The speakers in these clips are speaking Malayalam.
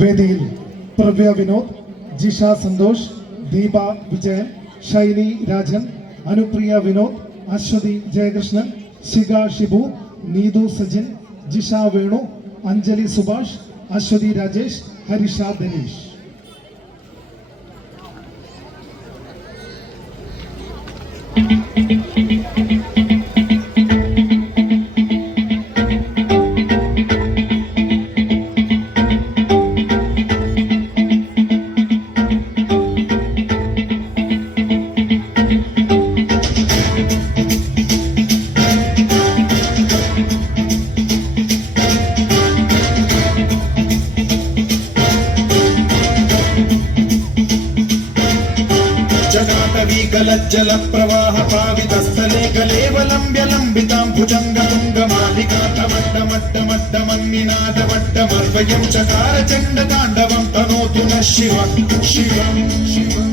വേദിയിൽ പ്രവ്യ വിനോദ്, ജിഷ സന്തോഷ്, ദീപ വിജയൻ, ഷൈനി രാജൻ, അനുപ്രിയ വിനോദ്, അശ്വതി ജയകൃഷ്ണൻ, ശിഖ ഷിബു, നീതു സജിൻ, ജിഷ വേണു, അഞ്ജലി സുഭാഷ്, അശ്വതി രാജേഷ്, ഹരിഷ ധനീഷ്. जल प्रवाह पावितस्थले कलेवलम्ब्य लम्बितां भुजङ्गतुङ्गमालिका टमट्टमट्टमट्टमन्निनादमट्टमर्वयं चकार चण्डताण्डवं तनोतु नः शिवं शिवं शिवं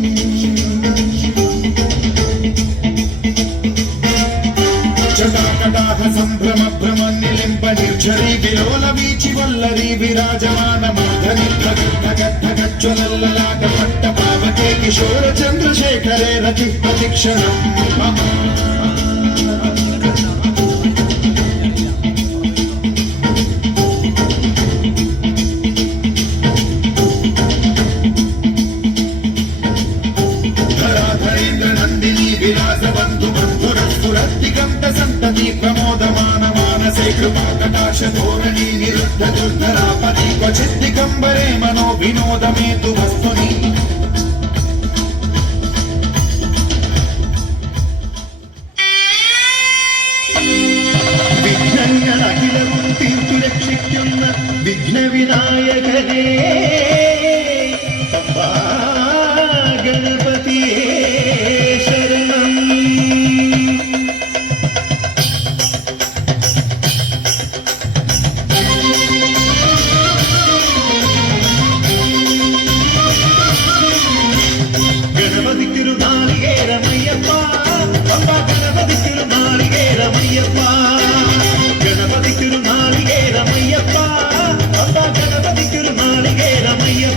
जटाकटाह सम्भ्रम भ्रमन्निलिम्ब निर्झरी विलोल वीचि वल्लरी विराजमान माधरी ज्वलल्ललाट पट्ट पावके किशोर चन्द्रशेखरे रति प्रतिक्षणम् धराधरेन्द्र नन्दिनी विलास बन्धु बन्धुरस्फुरद्दिगन्त सन्तति प्रमोदमान मानसे कृपा कटाक्ष धोरणी निरुद्ध दुर्धरापति क्वचित् दिगम्बरे मनो विनोदमेतु वस्तुनि വിഘ്നങ്ങളഖിലവും തീർത്തു രക്ഷിക്കുന്ന വിഘ്നവിനായകനേ ഗണപതിയേ ശരണം. ഗണപതിക്കൊരു നാളികേരമയ്യപ്പ, പമ്പ ഗണപതിക്കൊരു നാളികേരമയ്യപ്പ, ഗണപതിക്കൊരു നാളികേരമയ്യപ്പ, പമ്പ ഗണപതിക്കൊരു നാളികേരമയ്യപ്പ.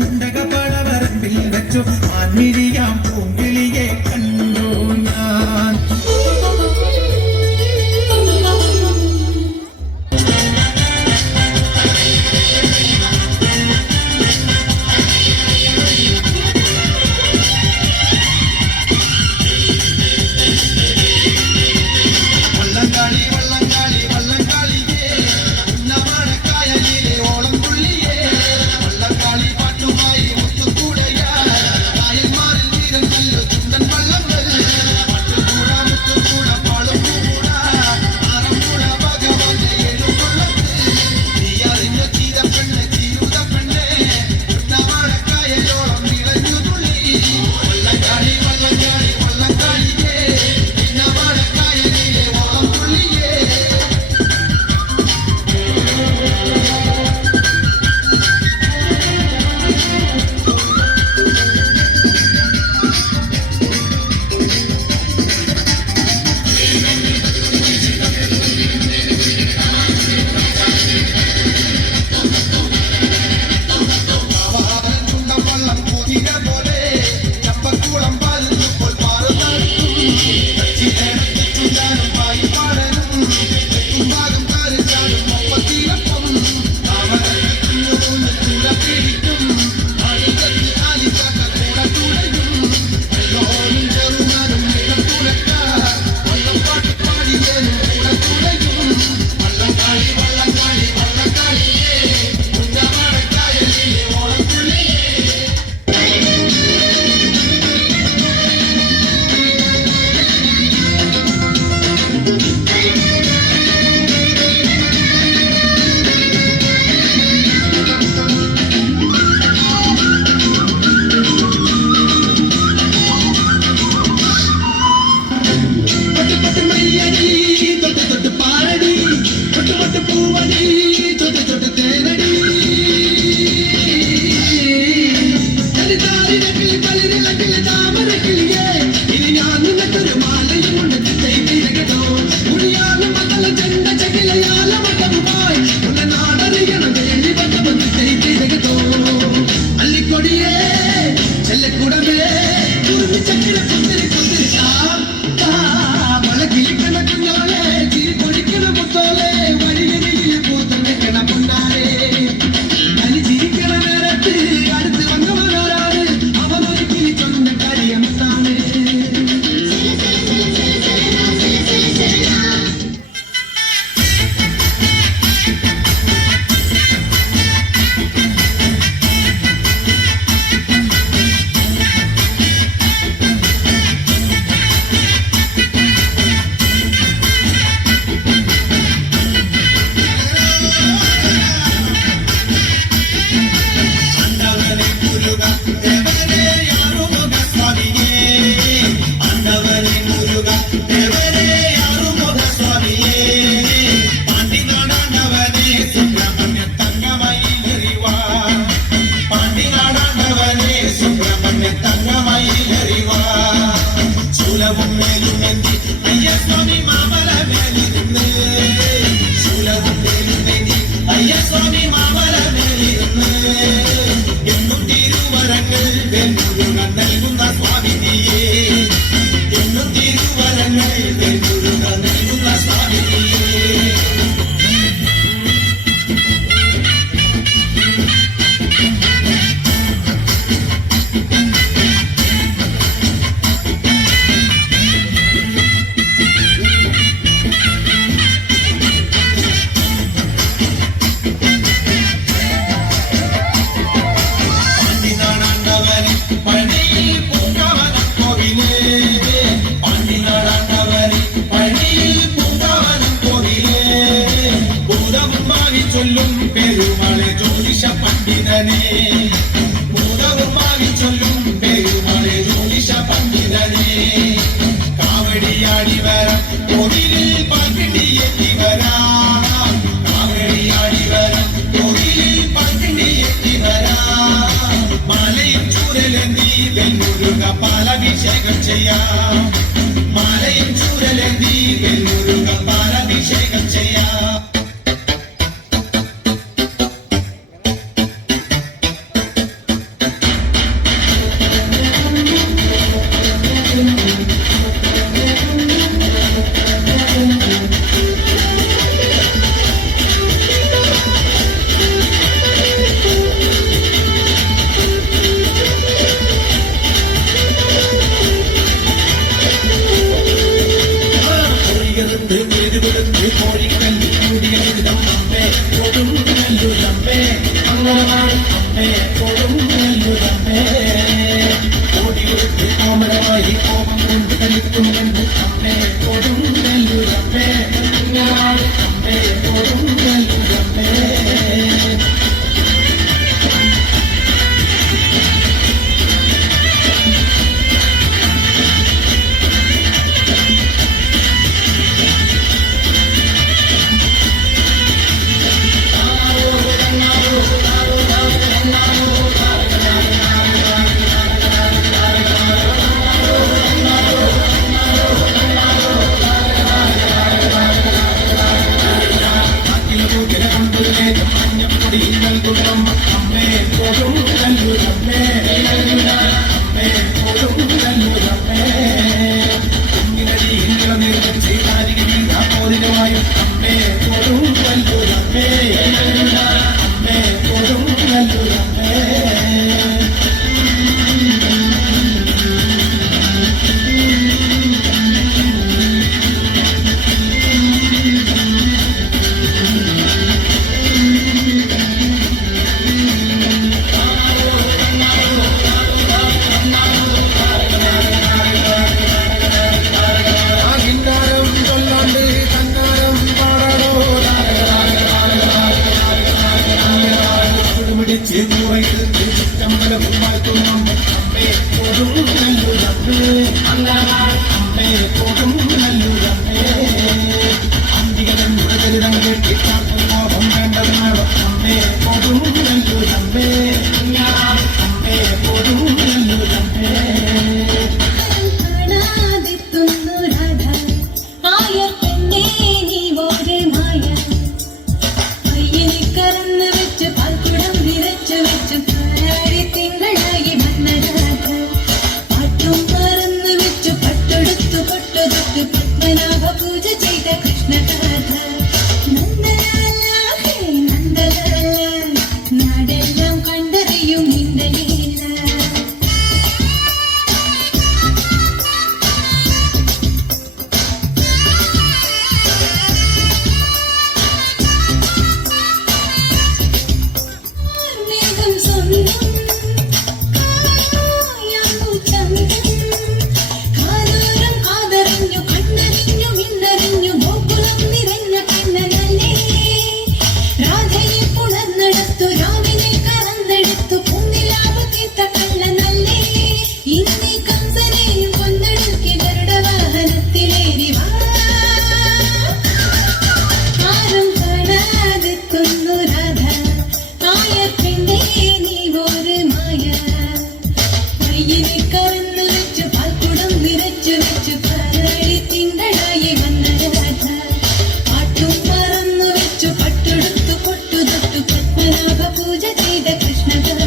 മുണ്ടകപ്പടവരമ്പിൽ വെച്ചു ആൻമിഴിയാം പൂങ്കിളിയെ കണ്ടു ഞാൻ. പാലഭിഷേകം ചെയ്യാം. മാലയും ചൂരലേന്തി വെല്ലുരുക പാലഭിഷേകം ചെയ്യാം. നിത്യവും വാഴ്ത്തുന്നു അമ്മേ കൊടുങ്ങല്ലൂരമ്മേ അമ്മേ കൊടുങ്ങല്ലൂരമ്മേ അന്തികൻ മുഴകരുതം കെട്ടി കാക്കും മോഹം വേണ്ടതെന്നാണ് അമ്മേ കൊടുങ്ങല്ലൂരമ്മേ അമ്മേ കൊടുങ്ങല്ലൂരമ്മേ പൂജ ചെയ്ത കൃഷ്ണകഥ നാടെല്ലാം കണ്ടറിയും നിന്റെ ലീല മേഘം സ്വന്തം പൂജ ചെയ്ത കൃഷ്ണകഥ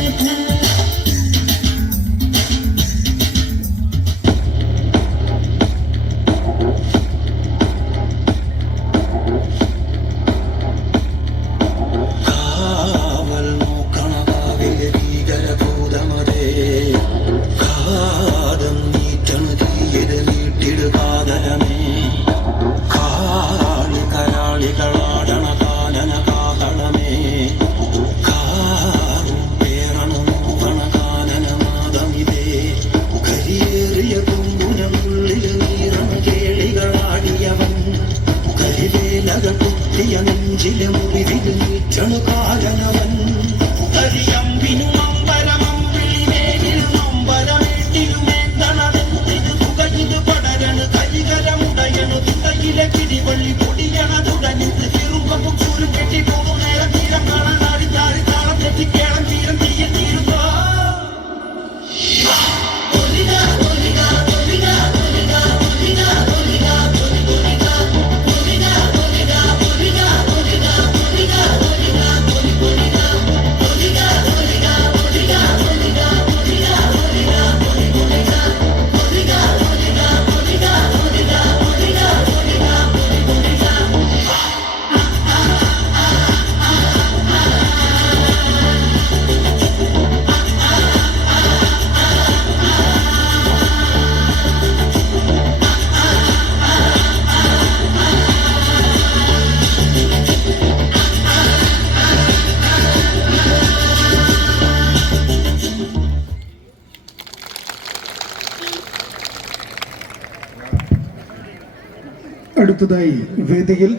കാവൽ നോക്കണകാവിലെ ഭീകരഭൂതമതേ കാതം നീറ്റണ തീയത് നീട്ടിടുകാതരമേ കാളി കരാളികളാടണ കാനന കാതളമേ കാറും പേരണ മൂവണ കാനനനാദമിതേ കരിയേറിയ കുങ്കുനമുള്ളിൽ നീറണ കേളികളാടിയവൻ കരിവേലക കുത്തിയ നെഞ്ചിലെ മുറിവിൽ നീറ്റണു കാലനവൻ കരിയമ്പിനും അമ്പരമമ്പിളിമേലിലും അമ്പരമേട്ടിലുമേന്തണതെന്തിന് തുകയിത് പടരണു കരികരമുടയണു തുകയിലെ പിടിവള്ളി പൊടിയണ തുടങ്ങിത് ചെറുപ്പവും ചുരുക്കെട്ടി പോകും നേരം തീരം കാണാൻ ആടിച്ചാടി താളം തെറ്റി കേളം തീരം തീയ തീരുക അടുത്തതായി വേദിയിൽ